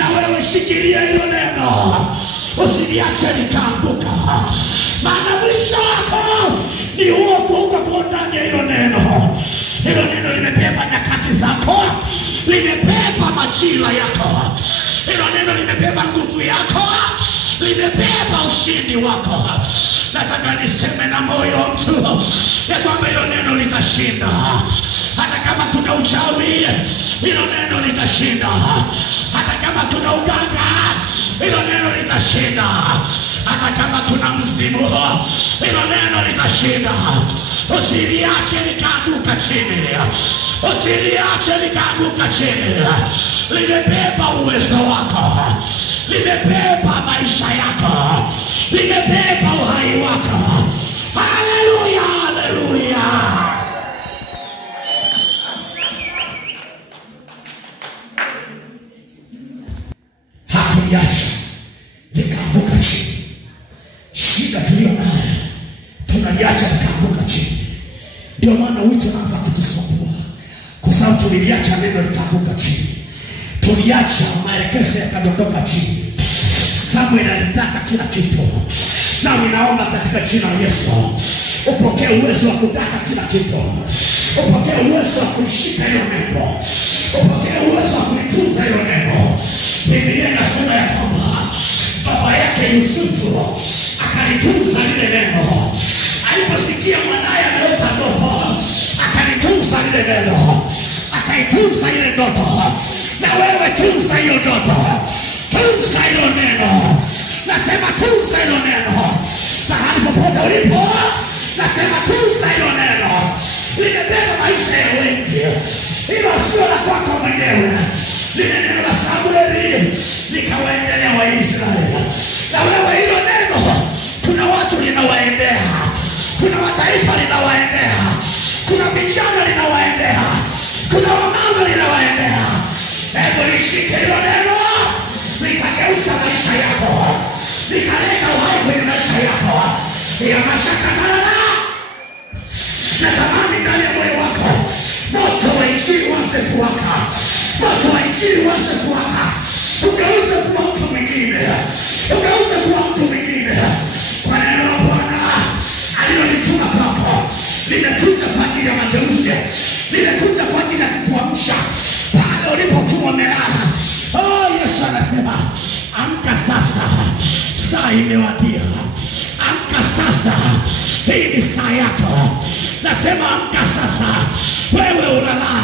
Na wewe shikilia hilo neno, usiliache likaanguka, maana mwisho wako ni huo kuanguka ndani ya hilo neno. Hilo neno limebeba nyakati zako, limebeba majira yako, hilo neno limebeba nguvu yako, limebeba ushindi wako. Nataka niseme na moyo mtu ya kwamba hilo neno litashinda. Hata kama kuna uchawi, hilo neno litashinda. Hata kama kuna uganga, hilo neno litashinda. Hata kama kuna mzimu, hilo neno litashinda. Usiliache likaanguka chini, usiliache likaanguka chini. Limebeba uwezo wako, limebeba maisha yako, limebeba uhai wako. Haleluya, haleluya. Hatuniacha likaanguka chini. Shida tulio nayo tunaliacha likaanguka chini. Ndio maana wito unaanza kutusumbua, kwa sababu tuliliacha neno likaanguka chini. Tuliacha maelekezo yakadondoka chini. Samuel alitaka kila kitu. Na ninaomba katika jina la Yesu upokee uwezo wa kutaka kila kitu. Upokee uwezo wa kushika hilo neno. Upokee uwezo wa kulitunza hilo neno. Biblia inasema ya kwamba baba yake Yusufu akalitunza lile neno. Aliposikia mwanaye ameota ndoto, akalitunza lile neno, akaitunza ile ndoto. Na wewe tunza hiyo ndoto, tunza hilo neno. Nasema tunza hilo neno mahali popote ulipo. Nasema tunza hilo neno. Limebeba maisha ya wengi, hilo sio la kwako mwenyewe. Lile neno la Samueli likawaendelea Waisraeli. Na wewe hilo neno, kuna watu linawaendea, kuna mataifa linawaendea, kuna vijana linawaendea, kuna wamama linawaendea. Hebu lishike hilo neno, likageuza maisha yako, likaleta uhai kwenye maisha yako. Ya mashaka kana natamani ndani ya moyo wako moto wa injili uanze kuwaka, moto wa injili uanze kuwaka. Ugeuze kuwa mtu mwingine, ugeuze kuwa mtu mwingine. Kwa neno la Bwana alilolituma kwako limekuja kwa ajili ya mageuzi, limekuja kwa ajili ya kukuamsha pale ulipokuwa umelala. Oh, Yesu anasema amka sasa, saa imewadia. Amka sasa, hii ni saa yako. Nasema amka sasa. Wewe unalala,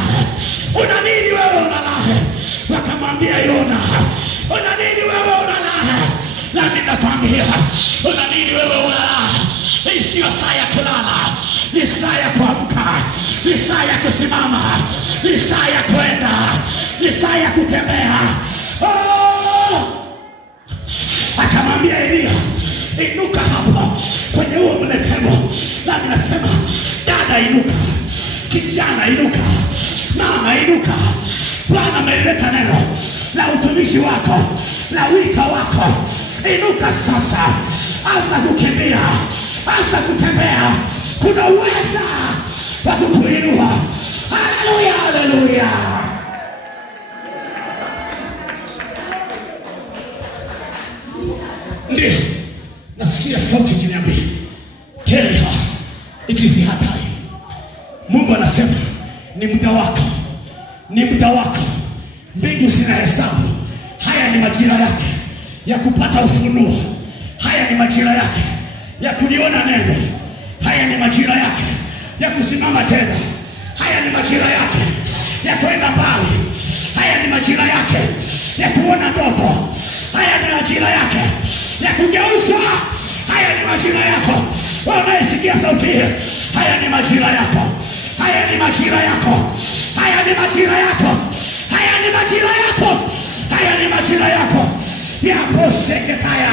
una nini wewe unalala? Wakamwambia Yona, una nini wewe unalala? Nami nakwambia, una nini wewe unalala? Hii sio saa ya kulala, ni saa ya kuamka, ni saa ya kusimama, ni saa ya kwenda, ni saa ya kutembea. Oh! Akamwambia Elia, inuka hapo kwenye huo mletemo. Nami nasema dada inuka, kijana inuka, mama inuka. Bwana ameleta neno la utumishi wako, la wito wako. Inuka sasa, anza kukimbia, anza kutembea. Kuna uweza wa kukuinua. Haleluya, haleluya. Ndio nasikia sauti kiniambia, tell her it is her time. Mungu anasema ni muda wako, ni muda wako. Mbingu zina hesabu. Haya ni majira yake ya kupata ufunuo. Haya ni majira yake ya kuliona neno. Haya ni majira yake ya kusimama tena. Haya ni majira yake ya kwenda mbali. Haya ni majira yake ya kuona ndoto. Haya ni majira yake ya kugeuza. Haya ni majira yako. Unayesikia sauti hii, haya ni majira yako. Haya ni majira yako. Haya ni majira yako. Haya ni majira yako. Haya ni majira yako. Ya poseketaya.